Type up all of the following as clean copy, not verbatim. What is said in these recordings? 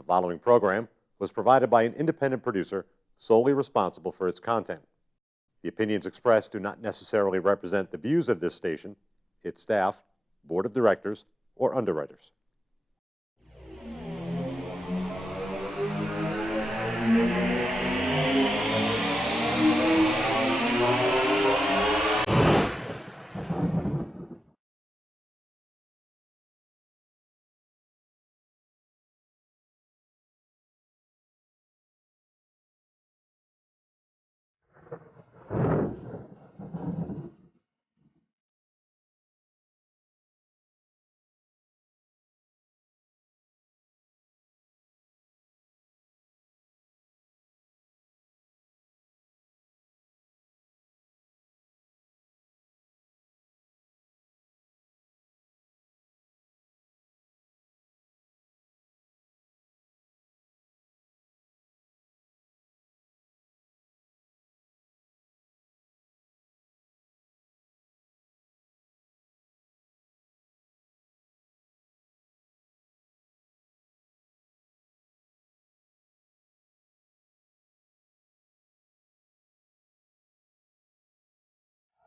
The following program was provided by an independent producer solely responsible for its content. The opinions expressed do not necessarily represent the views of this station, its staff, board of directors, or underwriters.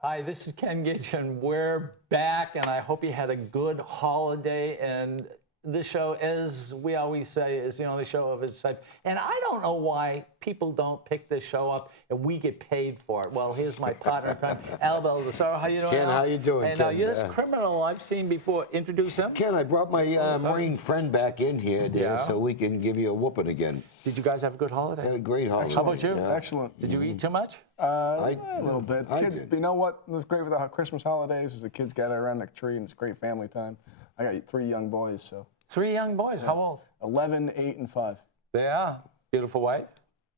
Hi, this is Ken Gidge, and we're back, and I hope you had a good holiday. And this show, as we always say, is the only show of its type. And I don't know why people don't pick this show up and we get paid for it. Well, here's my partner in crime, Al Baldessaro. How you doing, Ken, Al? how you doing, And Ken? this criminal I've seen before. Introduce him. Ken, I brought my Marine friend back in here so we can give you a whooping again. Did you guys have a good holiday? Had a great holiday. How about you? Yeah. Excellent. Did you eat too much? A little bit. Kids, did. you know what was great with the Christmas holidays is the kids gather around the tree and it's great family time. I got 3 young boys, so. 3 young boys. How old? 11, 8, and 5. They are. Beautiful wife?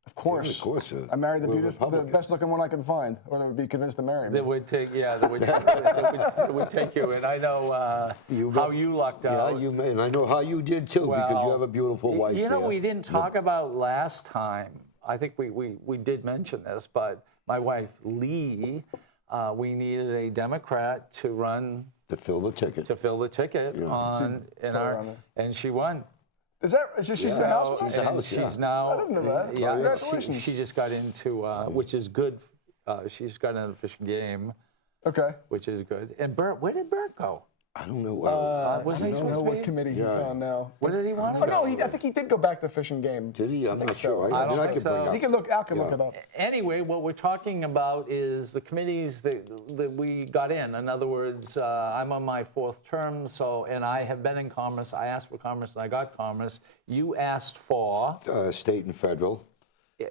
Of course. Yeah, of course. I married the Republicans. best looking one I could find, or they would be convinced to marry me. They would take, yeah, they would, they would take you. And I know how you lucked out. Yeah, you may, and I know how you did too, because you have a beautiful wife. You know, there. we didn't talk about last time. I think we did mention this, but my wife, Lee, we needed a Democrat to run. To fill the ticket. To fill the ticket and she won. Is she's in the house with us? And she's now. I didn't know that. Yeah, Congratulations. she just got into, which is good. She's got into the fishing game. Okay. Which is good. And Bert, where did Bert go? I don't know. Was he I don't supposed know to what be? committee he's on now. What did he want? Oh, no, I think he did go back to the fishing game. Did he? I'm not sure. I don't I think could bring so. up. He can look, Al can look it up. Anyway, what we're talking about is the committees that we got in. In other words, I'm on my 4th term, and I have been in Commerce. I asked for Commerce, and I got Commerce. You asked for State and federal.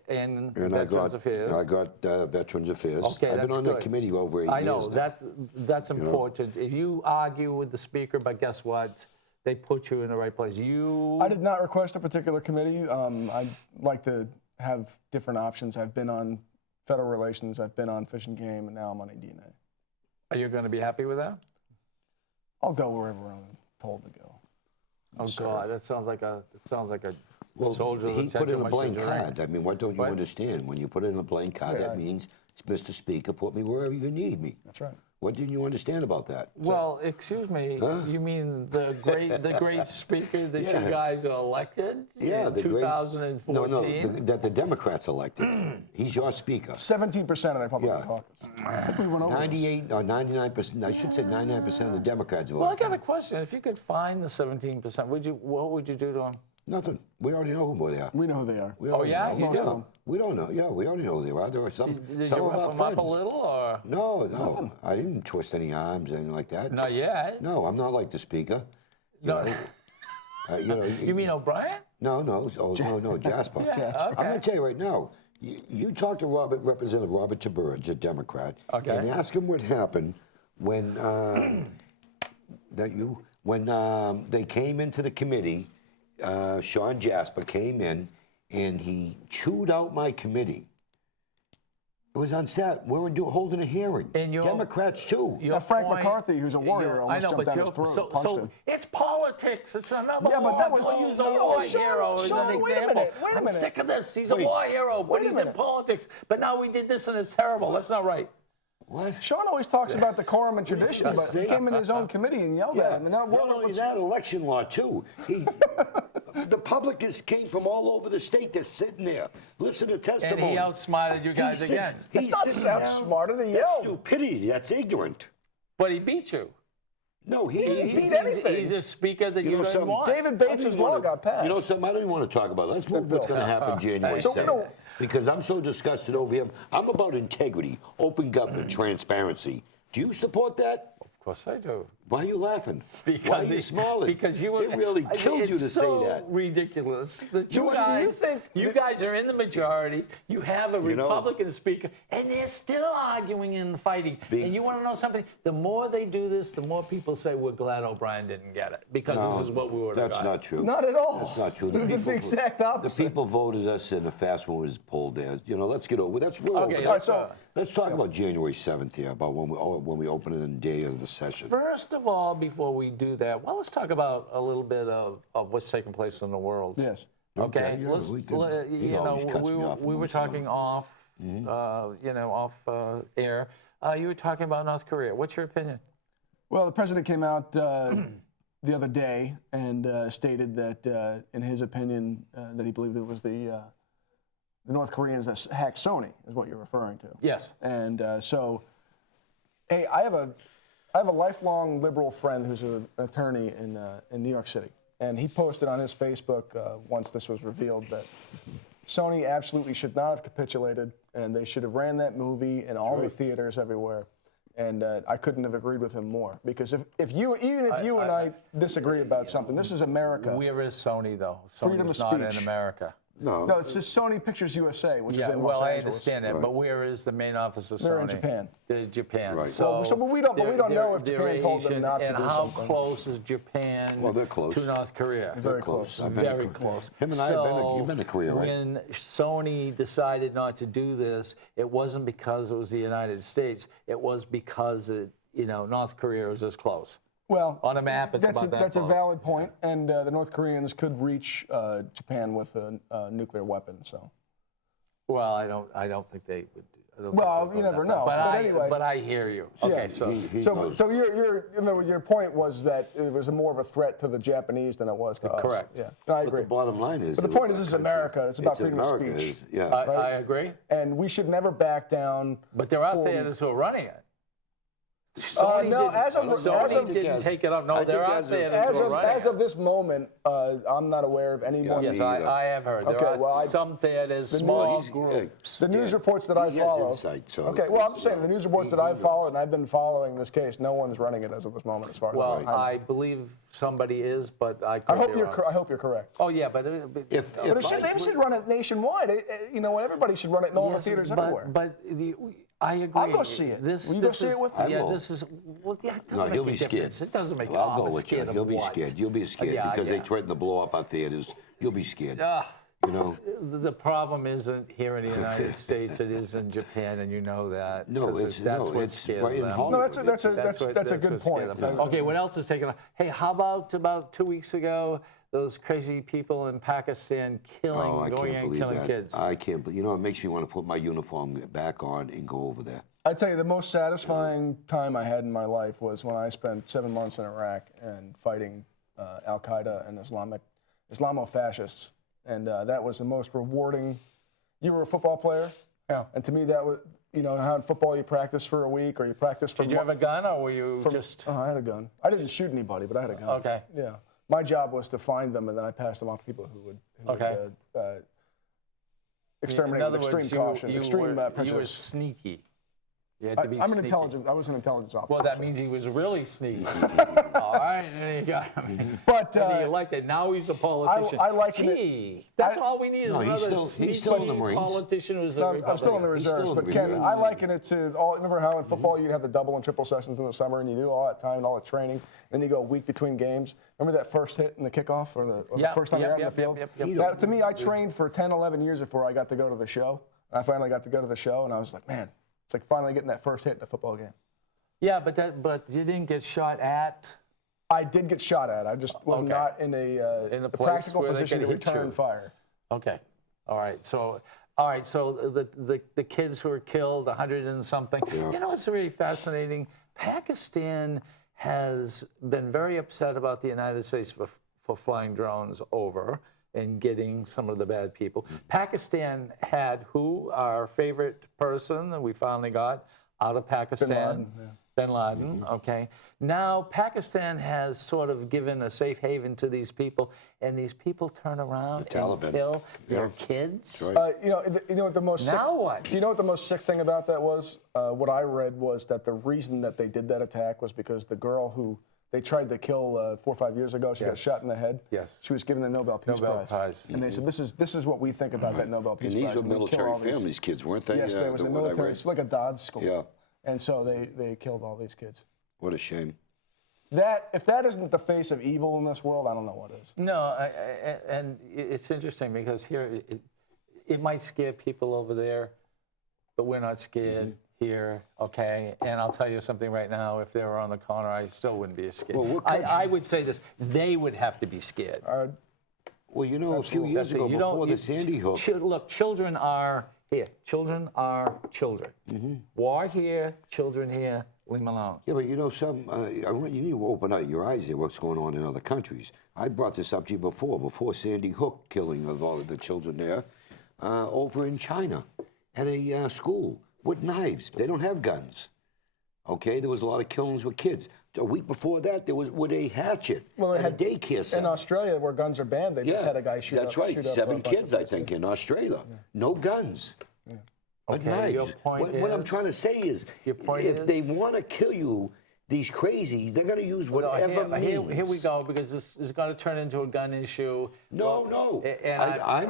And Veterans Affairs. I got Veterans Affairs. Okay, I've been that's on good. that committee over 8 years. I know now. that's important. If you argue with the speaker, but guess what? They put you in the right place. I did not request a particular committee. I'd like to have different options. I've been on federal relations, I've been on fish and game, and now I'm on AD&A. Are you going to be happy with that? I'll go wherever I'm told to go. Oh God, that sounds like a Well, soldier. he that's put had in too a much blank to drink. card. I mean, what don't you What? understand? When you put in a blank card, that means, Mr. Speaker, put me wherever you need me. That's right. What didn't you understand about that? Well, excuse me. You mean the great speaker that you guys elected Yeah, in the great. 2014? No, that the Democrats elected. He's your speaker. 17% of the Republican Yeah. caucus. I think we went over 98 or 99%. I should say 99% of the Democrats voted. Well, I for got a him. question. If you could find the 17%, what would you do to them? Nothing. We already know who they are. We know who they are. We already yeah? know. You Most do? of them. We don't know. Yeah, we already know who they are. There are some. Did some you of rough our them friends. up a little, or No. I didn't twist any arms or anything like that. not yet? No, I'm not like the speaker. No. You mean O'Brien? No, Jasper. Yeah, okay. I'm going to tell you right now. You talk to Representative Robert Taburge, a Democrat, Okay. and ask him what happened when they came into the committee. Sean Jasper came in and he chewed out my committee. It was on set. We were holding a hearing. And Democrats too. Your Frank point- McCarthy, who's a warrior, almost jumped down his throat and punched him. It's politics. It's another Yeah, but war. that was- Don't use a no, war Sean, hero as Sean, an wait a example. minute, wait a I'm minute. sick of this. He's a Wait. war hero, but Wait a he's in minute. politics. But now we did this and it's terrible. That's not right. What? Sean always talks about decorum and tradition, but he came in his own committee and yelled at him. And now Not only that, election law too. The public came from all over the state. They're sitting there. Listen to testimony. And he outsmarted you guys again. It's not outsmarted. He That's yelled. stupidity. That's ignorant. But he beat you. No, he beat anything. He's a speaker that you don't want. David Bates' law got passed. You know something? I don't even want to talk about it. Let's move what's going to happen January 2nd. Because I'm so disgusted over him. I'm about integrity, open government, transparency. Do you support that? Of course I do. Why are you laughing? Because Why are you smiling? Because you it really killed you to say that. It's so ridiculous. That George, do you think you guys are in the majority? You have a Republican speaker, and they're still arguing and fighting. And you want to know something? The more they do this, the more people say we're glad O'Brien didn't get it because this is what we would have got. That's not true. Not at all. That's not true. The exact opposite. The people voted us, and the fast one was pulled there. You know, let's get over. We're over Okay, that. Let's talk about January 7th here, about when we open it in the day of the session. First of all, before we do that, well, let's talk about a little bit of what's taking place in the world. Yes. Okay. Yeah, Let's, we were talking off, off air. You were talking about North Korea. What's your opinion? Well, the president came out the other day and stated that, in his opinion, that he believed it was the North Koreans that hacked Sony, is what you're referring to. Yes. And so, hey, I have a lifelong liberal friend who's an attorney in New York City, and he posted on his Facebook once this was revealed that Sony absolutely should not have capitulated, and they should have ran that movie in all the theaters everywhere. And I couldn't have agreed with him more, because even if you and I disagree about something, this is America. Where is Sony though? Freedom Sony's of not speech. in America. No, No, it's just Sony Pictures USA, which is in Los well, I Angeles. understand that, but where is the main office of Sony? They're in Japan. They're Japan. Right. So, But we don't know if they're Japan told them Asian, not to and do how something. close is Japan they're close. to North Korea? Very close. I've been to Very Korea. close. Him and I have been you've been to Korea, right? When Sony decided not to do this, it wasn't because it was the United States. It was because North Korea was this close. Well, On a map, it's about that that's a close. valid point, and the North Koreans could reach Japan with a nuclear weapon. So, Well, I don't think they would. well, you never know. But anyway, But I hear you. Okay, yeah. so So your point was that it was more of a threat to the Japanese than it was to us. Correct. Yeah, I But agree. the bottom line is. But the point is, this is America. It's about freedom of America speech. I agree. And we should never back down. But there are theaters who are running it. Sony no, Sony didn't take it up. No, there are theaters who are running as of this moment, I'm not aware of anyone. Yes, I have heard. There are some theaters, small groups. The news reports that I follow. Insight, so Okay, well, I'm just saying the news reports that I've followed, and I've been following this case. No one's running it as of this moment, as far as Well, I know. I believe somebody is, but I could be wrong. I hope you're correct. Oh yeah, but But they should run it nationwide. Everybody should run it in all the theaters everywhere. But I agree. I'll go see it. Will you go see it with me? Yeah, this is. Well, yeah, it doesn't No, make he'll a be difference. scared. It doesn't make. I'll go I'm with you. scared of He'll be what? scared. You'll be scared Yeah, because they yeah. threatened to blow up our theaters. You'll be scared. You know. The problem isn't here in the United States. It is in Japan, and you know that. No, 'cause it's that's what it's scares right in them. Hollywood. No, that's a good what scares point. them. Okay, what else is taking on? Hey, how about 2 weeks ago? Those crazy people in Pakistan Oh, I going can't and believe killing that. kids. I can't believe. It makes me want to put my uniform back on and go over there. I tell you, the most satisfying time I had in my life was when I spent 7 months in Iraq and fighting Al Qaeda and Islamo-fascists, and that was the most rewarding. You were a football player, Yeah. and to me that was, how in football you practice for a week or you practice for. Did you have a gun, or were you just? I had a gun. I didn't shoot anybody, but I had a gun. Okay. Yeah. My job was to find them, and then I passed them on to people who would exterminate In other with extreme words, caution, extreme you were prejudice. sneaky. You had to be I sneaky. was an intelligence officer. Well, that means he was really sneaky. All right, there you go. But Whether you like that, now he's a politician. I liken it- Gee, that's all we need. No, is he's another still in the sneaky Marines. politician who's a I'm still in the Republican. He's still reserves, in but the Ken, reserves. I liken it to all. Remember how in football you'd have the double and triple sessions in the summer, and you do all that time and all that training, then you go a week between games. Remember that first hit in the kickoff or the Yep, first time yep, you're out yep, on the field? yep. That, to me, I trained for 10, 11 years before I got to go to the show. And I finally got to go to the show, and I was like, man, it's like finally getting that first hit in a football game. Yeah, but you didn't get shot at. I did get shot at. I just was Okay. not in a place practical where they position to could hit return you. fire. Okay. All right. So the kids who were killed, 100 and something. Yeah. You know, it's really fascinating. Pakistan has been very upset about the United States for flying drones over and getting some of the bad people. Pakistan had our favorite person that we finally got out of Pakistan. Bin Laden, okay. Now Pakistan has sort of given a safe haven to these people, and these people turn around and kill their kids. Right. You know what the most sick, what? Do you know what the most sick thing about that was? What I read was that the reason that they did that attack was because the girl who they tried to kill 4 or 5 years ago, she got shot in the head. Yes. She was given the Nobel Peace Prize. And they said, this is what we think about that Nobel Peace And these Prize. were military families, kids, weren't they? Yes, there was a military. It's like a Dodge school. Yeah. And so they killed all these kids. What a shame. If that isn't the face of evil in this world, I don't know what is. No, and it's interesting because here it might scare people over there, but we're not scared here, okay? And I'll tell you something right now, if they were on the corner, I still wouldn't be scared. Well, I would say this, they would have to be scared. Well, you know, a few years ago, before the Sandy Hook. Look, children are here. Children are children. War here, children here, leave them alone. Yeah, but you know, you need to open up your eyes here, what's going on in other countries. I brought this up to you before Sandy Hook killing of all of the children there, over in China at a school with knives. They don't have guns. Okay, there was a lot of killings with kids. A week before that, there was with a hatchet at a daycare center. In Australia, where guns are banned, they just had a guy shoot up. That's right, shoot up 7 kids, I think, in Australia. No guns. But Okay, knives. your point What I'm is- trying to say is, Your point if is- they want to kill you, these crazies, they're going to use whatever means. Here we go, because this is going to turn into a gun issue. No. And I'm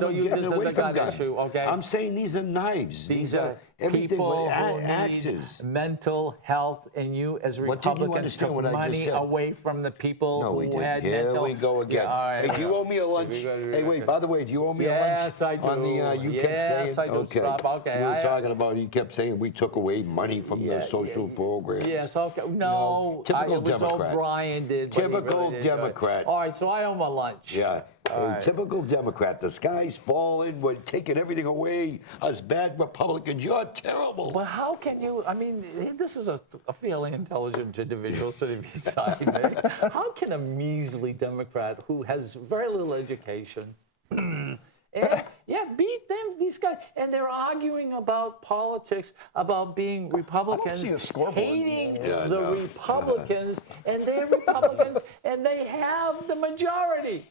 don't use getting this away as a from gun guns. issue, okay? I'm saying these are knives. These are everything people with who axes. need mental health, and you as But did you Republicans understand took what I just money said? away from the people No, we who didn't. had Here mental. we go again. Yeah, all right. Hey, do you owe me a lunch? Hey, wait, by the way, do you owe me a lunch? Yes, I do. On the, you kept Yes, saying, I do. okay. Stop. Okay, We were I- talking about, you kept saying we took away money from the social programs. Yes, okay. No, typical it was Democrat. O'Brien did. what he Typical really did good. Democrat. All right, so I owe my lunch. Yeah, All a right. typical Democrat. The sky's falling. We're taking everything away. Us bad Republicans, you're terrible. Well, how can you? I mean, this is a fairly intelligent individual sitting beside me. How can a measly Democrat who has very little education, beat them? These guys, and they're arguing about politics, about being Republicans, see a scoreboard. hating Yeah, I the know. Republicans, and they're Republicans, and they have the majority.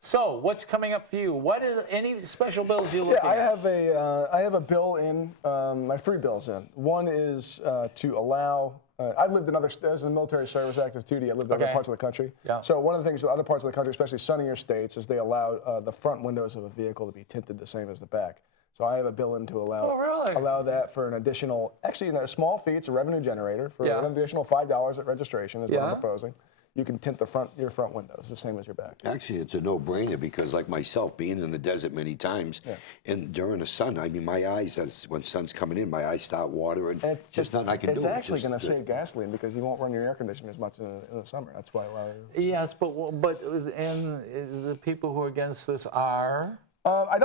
So, what's coming up for you? What is any special bills you looking Yeah, at? I have a bill in. I have 3 bills in. One is to allow. I've lived in as a military service active duty. I lived in other Okay. parts of the country. Yeah. So one of the things in other parts of the country, especially sunnier states, is they allow the front windows of a vehicle to be tinted the same as the back. So I have a bill in to allow Oh, really? allow that for an additional, actually a small fee. It's a revenue generator for Yeah. an additional $5 at registration is what I'm Yeah. proposing. You can tint your front windows the same as your back. Actually, it's a no-brainer because, like myself, being in the desert many times, and during the sun, I mean, my eyes, when sun's coming in, my eyes start watering. Just nothing I can do. It's actually going to Just, save gasoline because you won't run your air conditioner as much in the summer. That's why a lot of. Yes, but and the people who are against this are. I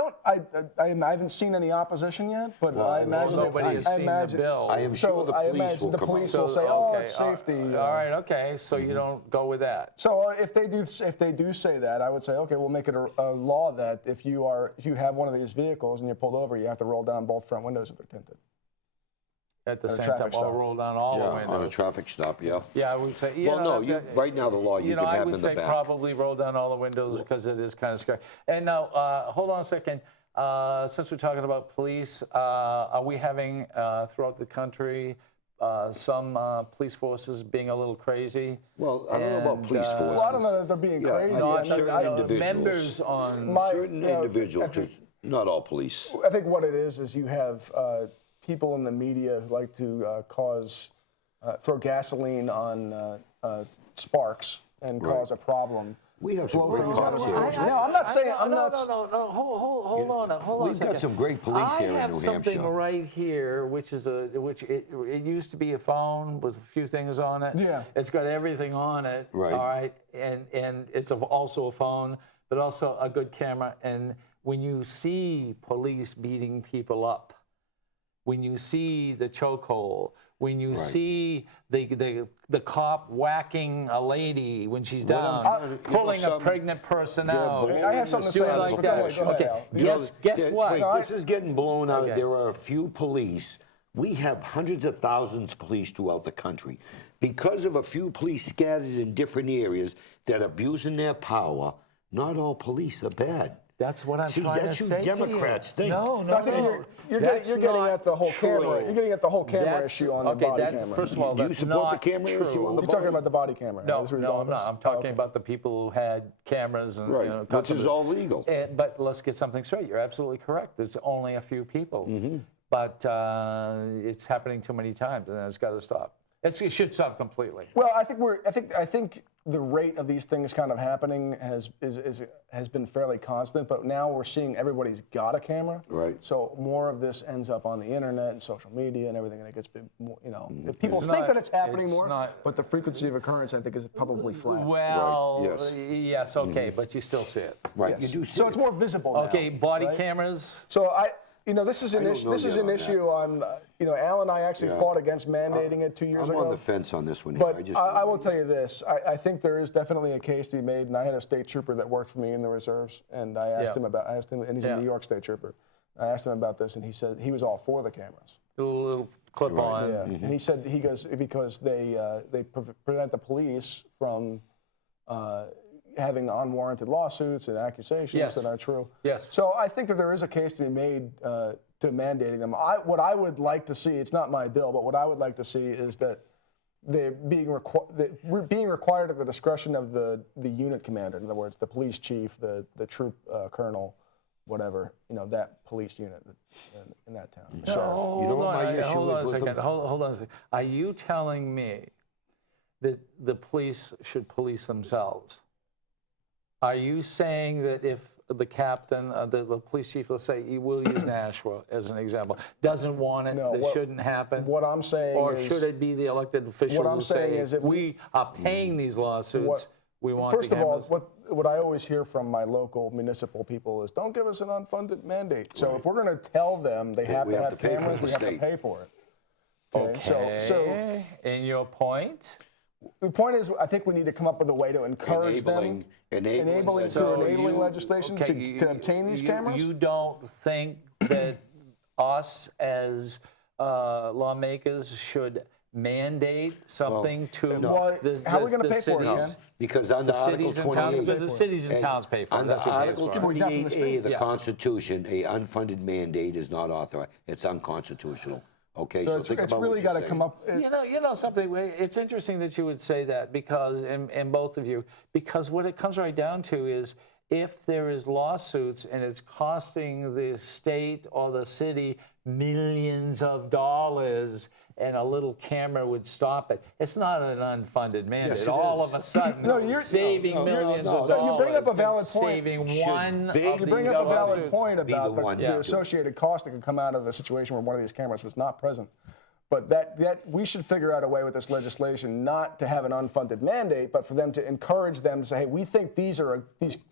haven't seen any opposition yet, but I imagine nobody has seen the bill. I am sure the I police imagine will the come police out. will say, "Oh, it's safety." All right, okay. So you don't go with that. So if they do say that, I would say, okay, we'll make it a law that if you have one of these vehicles and you're pulled over, you have to roll down both front windows if they're tinted. At the At a same traffic time, stop. I'll roll down all the Yeah, windows. on a traffic stop, yeah. Yeah, I would say. Well, no, right now the law, you can I have would them in the say back. probably roll down all the windows because it is kind of scary. And now, hold on a second. Since we're talking about police, are we having throughout the country some police forces being a little crazy? Well, I don't know about And, police forces. Well, I don't know that they're being Yeah, crazy. not I mean, certain individuals. Members on. Certain individuals, just not all police. I think what it is you have people in the media who like to throw gasoline on sparks and cause a problem. We have some Blow great things out of cops here. proportion. No, I'm not saying. I'm not. No. Hold on a We've got second. some great police here in New I have something Hampshire. right here, which it used to be a phone with a few things on it. Yeah. It's got everything on it. Right. All right, and it's also a phone, but also a good camera. And when you see police beating people up, when you see the chokehold, when you see the cop whacking a lady when she's down, pulling a pregnant person out. I have something to say doing on this, like but go that. ahead, Okay, Al. guess what? Wait, this is getting blown out. Okay. There are a few police. We have hundreds of thousands of police throughout the country. Because of a few police scattered in different areas that are abusing their power, not all police are bad. That's what I'm trying that's to you say Democrats to you. think. No, I think you're getting at the whole camera. You're getting at the whole camera That's- issue on the okay, body that's, camera. first of all, Do you that's support the not camera true. issue on the You're talking about the body camera. No, That's where you're no, going I'm with not. this? I'm talking Okay. about the people who had cameras and Right, you know, which customers. is all legal. But let's get something straight. You're absolutely correct. There's only a few people, but it's happening too many times, and it's got to stop. It should stop completely. Well, I think the rate of these things kind of happening has been fairly constant, but now we're seeing everybody's got a camera. Right. So more of this ends up on the internet and social media and everything, and it gets more, if people It's think not- that it's happening it's more, not- but the frequency of occurrence I think is probably flat. Well, Right, yes. yes, okay, but you still see it. Right, Yes. you do see So it. it's more visible now. Okay, body right? cameras. So this is an I don't issue. know This is yet an on issue on. Al and I actually Yeah. fought against mandating it 2 years I'm ago. on the fence on this one here. But I will tell you this. I think there is definitely a case to be made, and I had a state trooper that worked for me in the reserves, and I asked him, and he's a New York state trooper. I asked him about this, and he said he was all for the cameras. A little clip on. Yeah, and he said because they prevent the police from having unwarranted lawsuits and accusations Yes. that aren't true. Yes. So I think that there is a case to be made to mandating them. What I would like to see, it's not my bill, but what I would like to see is that they're being required at the discretion of the unit commander. In other words, the police chief, the troop colonel, whatever, that police unit in that town. The sheriff. You know what my issue Hold on is a with second. them? Hold on a second. Are you telling me that the police should police themselves? Are you saying that if the captain, the police chief, let's say, we'll use Nashua as an example, doesn't want it, No, this shouldn't happen? What I'm saying Or is, should it be the elected officials What I'm who saying say, is that we are paying these lawsuits, we want first the of all, cameras? what I always hear from my local municipal people is, don't give us an unfunded mandate. So if we're going to tell them they have we to have have to pay for cameras, the we have to state. pay for it. Okay, So and your point? the point is, I think we need to come up with a way to encourage them, Enabling through enabling legislation to obtain these cameras. You don't think that us as lawmakers should mandate something to Well, how are we gonna the pay for it, cities? Ken? Because under The Article cities and towns, 28, because the cities and towns pay for it. under That's who pays Article for it. 28A of the Yeah. Constitution, a unfunded mandate is not authorized. It's unconstitutional. Okay, So think it's about really what got you're to saying. come up. You know something. It's interesting that you would say that because, and both of you, because what it comes right down to is if there is lawsuits and it's costing the state or the city millions of dollars, and a little camera would stop it. It's not an unfunded mandate. Yes, it All is. of a sudden, No, you're- saving no, millions no, of no, dollars. you bring up a valid point. Saving Should one big of You these bring up a valid lawsuits. point Be the about one the to do it. associated cost that could come out of a situation where one of these cameras was not present. But that we should figure out a way with this legislation not to have an unfunded mandate, but for them to encourage them to say, hey, we think these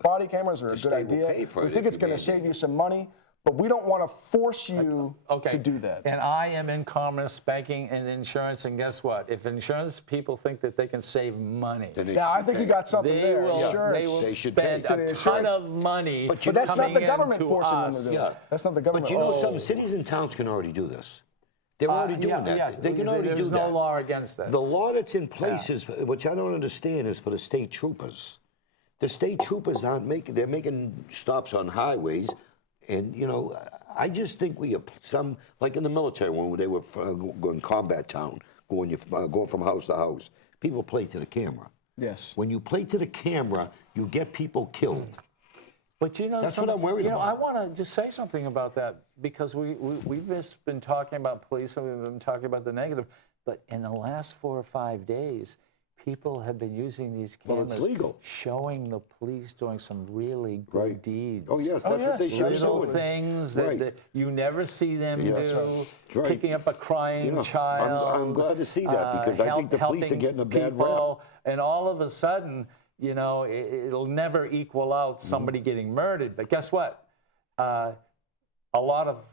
body cameras are a good state will idea. pay for We it think if it's you going to mandate save you some money, but we don't want to force you to do that. And I am in commerce, banking, and insurance, and guess what? If insurance people think that they can save money, Then they Yeah, I should think you pay. got something they there. will, they Insurance. will They should spend pay. a ton Insurance. of money But But that's not coming the government into forcing them us. to do Yeah. it. That's not the government. But you know, Oh. some cities and towns can already do this. They're already doing that. Yes, They can already there's do that. no law against that. The law that's in place is, which I don't understand, is for the state troopers. The state troopers they're making stops on highways, and I just think like in the military when they were going combat town, going from house to house, people play to the camera. Yes. When you play to the camera, you get people killed. But That's what I'm worried about. I want to just say something about that because we've just been talking about police and we've been talking about the negative, but in the last 4 or 5 days, people have been using these Well, cameras, it's legal. showing the police doing some really good Right. deeds. Oh yes, that's what they yes, should be Little doing. things Right. that you never see them Yeah, do, that's right. That's right. picking up a crying Yeah, child. I'm glad to see that because I think the police are helping getting a bad rap. people, and all of a sudden, it'll never equal out somebody getting murdered. But guess what? A lot of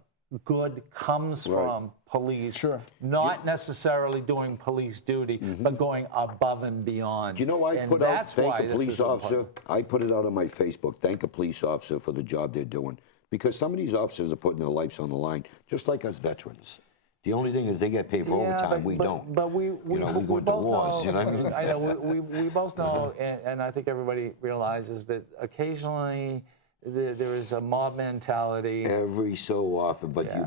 good comes from police, not necessarily doing police duty, but going above and beyond. Do you know, I and put out, that's thank why a this police is officer, important. I put it out on my Facebook, thank a police officer for the job they're doing. Because some of these officers are putting their lives on the line, just like us veterans. The only thing is they get paid for overtime, we don't. But we we go into both wars, know, you know what I mean? I know, we both know, and I think everybody realizes that occasionally there is a mob mentality. Every so often, but you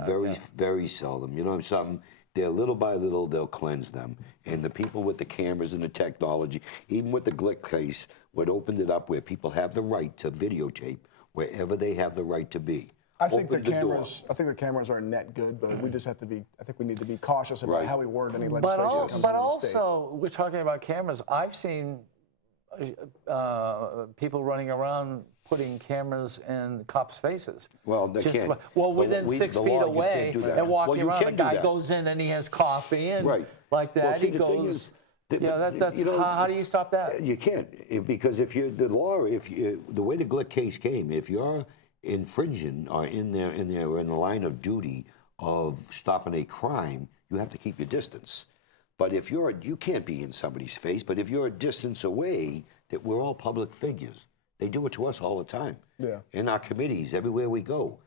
very seldom. You know something? They're little by little, they'll cleanse them. And the people with the cameras and the technology, even with the Glick case, what opened it up where people have the right to videotape wherever they have the right to be. I think the cameras are net good, but we just have to be. I think we need to be cautious about how we word any legislation that comes into the state. But also, we're talking about cameras. I've seen people running around putting cameras in cops' faces. Well, they can't. Well, within 6 feet away and walking around. The guy goes in and he has coffee and like that. Well, see, he the goes. thing is, How do you stop that? You can't, because if you're the law, the way the Glick case came, if you're infringing or in the line of duty of stopping a crime, you have to keep your distance. But if you can't be in somebody's face, but if you're a distance away, that we're all public figures. They do it to us all the time. Yeah. In our committees, everywhere we go.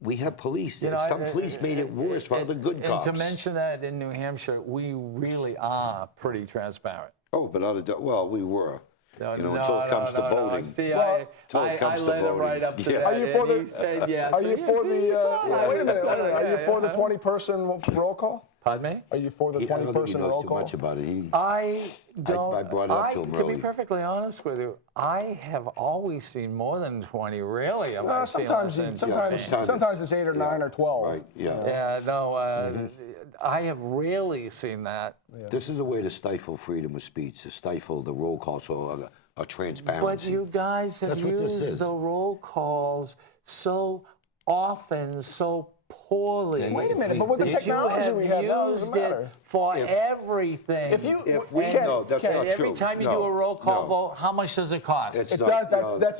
We have police. Some police made it worse for other good cops. And to mention that in New Hampshire, we really are pretty transparent. Oh, but well, we were. Until it comes to voting. See, I led him right up to that. Are you for the? Said yes. Are you for the? Wait a minute. Are you for the 20-person roll call? Pardon me? Are you for the 20-person roll call? Too much about it. I don't. I brought it up to him To be perfectly honest with you, I have always seen more than 20. Really, sometimes it's 8 or 9 or 12. Right. Yeah. Yeah. No. I have rarely seen that. Yeah. This is a way to stifle freedom of speech, to stifle the roll call, so a transparency. But you guys have used the roll calls so often, so poorly. Wait a minute, but with the technology we have now, it doesn't matter. For everything. That's not every true. time you do a roll call vote, how much does it cost? That's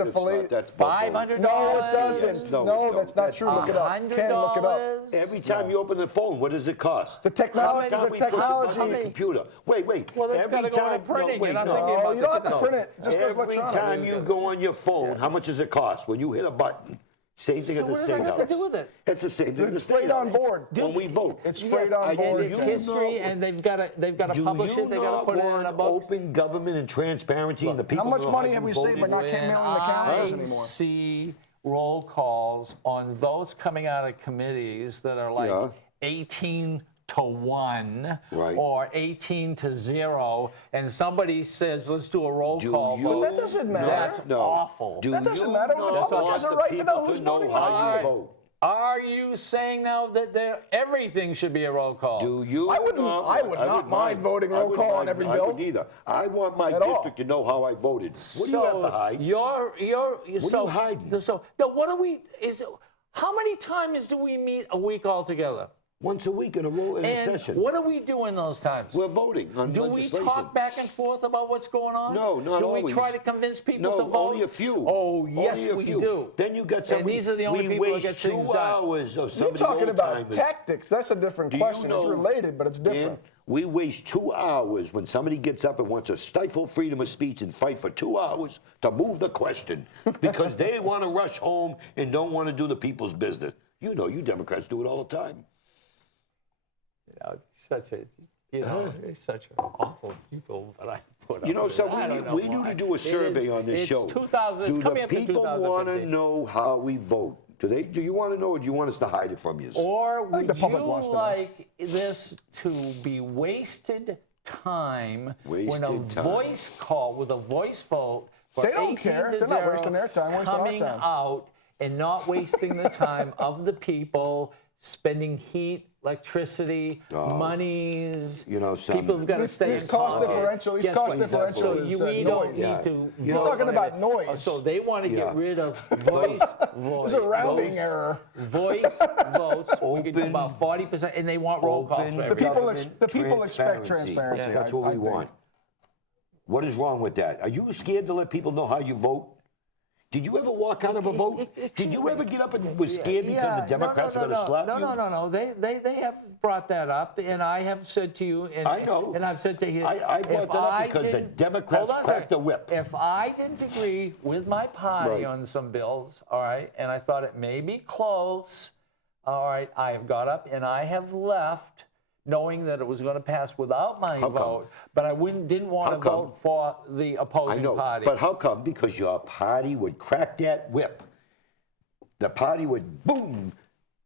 a fillet. That's $500. No, it doesn't. No, that's not true. Look it up. Ken, look it up. Every time you open the phone, what does it cost? The technology. On the computer. Wait. Well, that's got to go to printing. You're not thinking about you don't have to print it. Just goes every electronic. time you go on your phone, how much does it cost when you hit a button? Same thing at the State House. What does that have to do with it? It's the same thing at the State Straight on board. When we vote. It's straight on board. And it's history, and they've got to publish it. They've got to put it in a book. Open government and transparency, and the people. How much money have we saved by not mailing the calendars anymore? I see roll calls on votes coming out of committees that are like 18 to 1 or 18 to 0, and somebody says, let's do a roll call vote. But that doesn't matter. That's awful. That doesn't matter. The public has a right to know who's voting how you vote. Are you saying now that everything should be a roll call? Do you? I would not mind voting roll call on every bill. I wouldn't either. I want my district to know how I voted. What do you have to hide? What are you hiding? What are we? How many times do we meet a week all together? Once a week in a session. What do we do in those times? We're voting on legislation. Do we talk back and forth about what's going on? No, not always. Do we try to convince people to vote? No, only a few. Oh, yes, we do. Then you got some. And these are the only people that get things done. 2 hours of somebody. You're talking about tactics. That's a different question. It's related, but it's different. We waste 2 hours when somebody gets up and wants to stifle freedom of speech and fight for 2 hours to move the question because they want to rush home and don't want to do the people's business. You Democrats do it all the time. It's such awful people that I put up. So we need to do a survey on this show. Do the people want to know how we vote? Do you want to know, or do you want us to hide it from you? Or would you like this to be wasted time when a voice call with a voice vote? They don't care. They're not wasting their time. Wasting our time. Coming out and not wasting the time of the people spending heat, electricity, monies. People have got to stay. These cost differential. These cost differential is noise. He's talking about noise. So they want to get rid of voice. It's a rounding error. Voice votes. We could do about 40%, and they want roll calls. The people expect transparency. That's what we want. What is wrong with that? Are you scared to let people know how you vote? Did you ever walk out of a vote? Did you ever get up and was scared because the Democrats were going to slap you? No. They have brought that up, and I have said to you, and I know. and I've said to you, I brought that up because the Democrats hold on a cracked the second. whip. If I didn't agree with my party Right. on some bills, all right, and I thought it may be close, all right, I have got up and I have left, knowing that it was going to pass without my How come? vote, but I didn't want How to come? vote for the opposing I know, party. but how come? Because your party would crack that whip. The party would boom.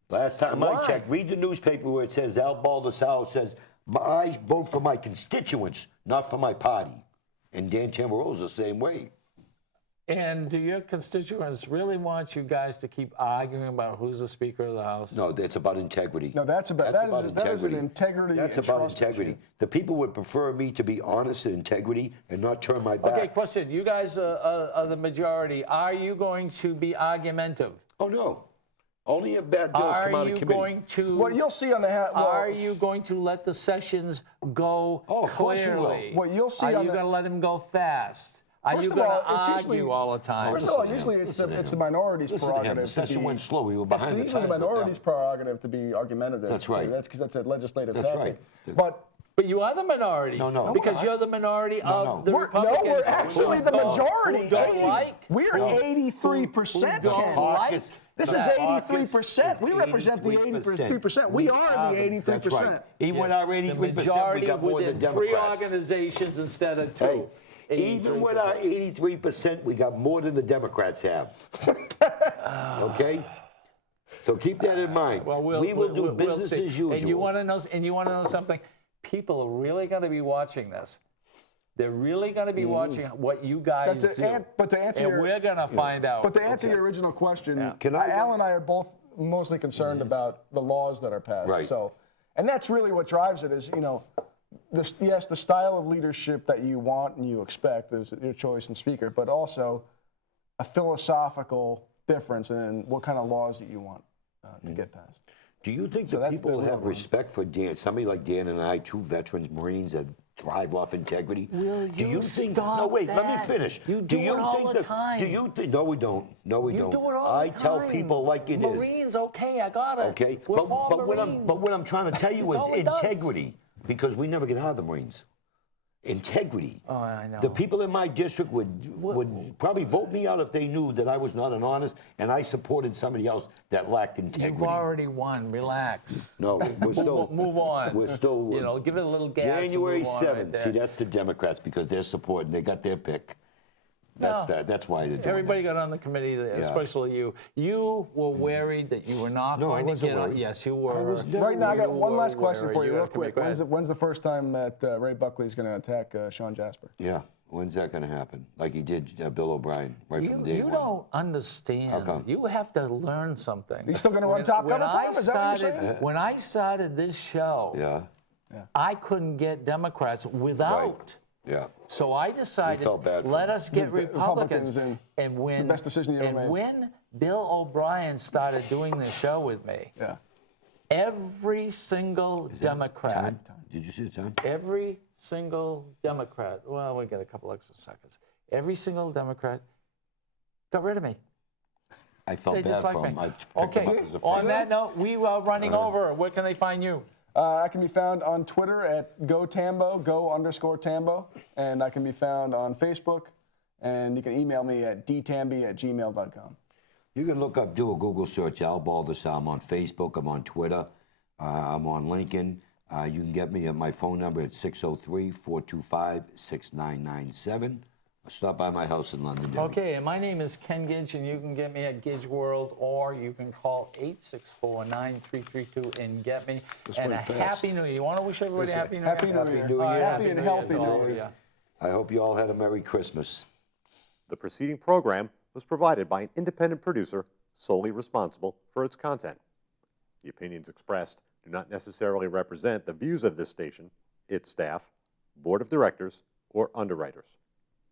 Last time I Why? checked, read the newspaper where it says Al Baldessaro says, I vote for my constituents, not for my party. And Dan Tamburello's the same way. And do your constituents really want you guys to keep arguing about who's the Speaker of the House? No, it's about integrity. No, that is an integrity That's and about trust integrity. issue. The people would prefer me to be honest and integrity and not turn my back. Okay, question. You guys are the majority. Are you going to be argumentative? Oh, no. Only if bad bills come out Are of you committee. going to? What you'll see on the Are you going to let the sessions go Oh, of course we will. clearly? What you'll see Are on you the- going to let them go fast? Are First you of going all, to it's argue usually- all the time? First of all, Listen to usually him. it's Listen to it's him. the minority's Listen to him. prerogative. The session went slow. We were It's behind the usually the times with that. minority's prerogative to be argumentative. That's right. That's because that's a legislative That's tactic. right. But But you are the minority. No, no. Because No, you're the minority No, of no. the Republicans. we're actually the majority. Who don't like. We're 83%, who don't Ken. like This The is caucus 83%. We is represent the 83%. We are the 83%. That's right. Even with our the 83%, we majority got more than within three Democrats. organizations instead of Hey, two. even with our 83%, we got more than the Democrats have. Okay? So keep that in mind. Well, we will do we'll business see. as usual. And you want to know? And you want to know something? People are really going to be watching this. They're really going to be watching what you guys do. But to answer and your, we're going to find out. But to answer your original question, Can I- Al and I are both mostly concerned about the laws that are passed. Right. So, and that's really what drives it. Is yes, the style of leadership that you want and you expect is your choice in speaker, but also a philosophical difference in what kind of laws that you want to get passed. Do you think So that that's people the real have one. respect for Dan, somebody like Dan and I, two veterans Marines that thrive off integrity? Will do you you think? stop No, wait. Let me that? finish. You do do you it all think the that, time. Do you think? No, we don't. No, we You don't. do it all I the tell time. people like it is. Marines, okay, I got it. Okay, We're all but Marines. what I'm trying to tell you That's is all it does. integrity, because we never get out of the Marines. Integrity. Oh, I know. The people in my district would probably vote me out if they knew that I was not an honest and I supported somebody else that lacked integrity. You've already won. Relax. No, we're still Move on. We're still give it a little gas. and January move on right 7th. there. See, that's the Democrats because they're supporting. They got their pick. That's No. that. That's why they're doing Everybody that. got on the committee, especially you. You were worried that you were not No, I going to wasn't get on. worried. Yes, you were. I was never Right now, I got You one were last question for worried. you, You real got to commit. quick. Go ahead. When's the first time that Ray Buckley's going to attack Sean Jasper? Yeah. When's that going to happen? Like he did Bill O'Brien right from day You one. don't understand. How come? You have to learn something. You still going to run Top Gun for him? Is that what you're saying? When I started this show, Yeah. I couldn't get Democrats without. Yeah. So I decided, felt bad for let him. us get The Republicans. Republicans And when the best decision you ever and made. when Bill O'Brien started doing the show with me, Yeah. every single Democrat, Time? Did you see the time? every single Democrat, well, we got a couple extra seconds. Every single Democrat got rid of me. I felt They bad dislike for me. him. I picked Okay, him up as a on friend. that note, we are running over. Where can they find you? I can be found on Twitter at GoTambo, go_Tambo, and I can be found on Facebook, and you can email me at dtamby@gmail.com. You can look up, do a Google search, Al Baldessaro. I'm on Facebook, I'm on Twitter, I'm on LinkedIn. You can get me at my phone number at 603-425-6997. Stop by my house in Londonderry. Okay, and my name is Ken Gidge, and you can get me at Gidge World, or you can call 864-9332 and get me. And a went fast. Happy New Year. You want to wish everybody a Happy New Year? Happy New Happy Year. New Year. Happy and healthy to all New of Year. you. I hope you all had a Merry Christmas. The preceding program was provided by an independent producer solely responsible for its content. The opinions expressed do not necessarily represent the views of this station, its staff, board of directors, or underwriters.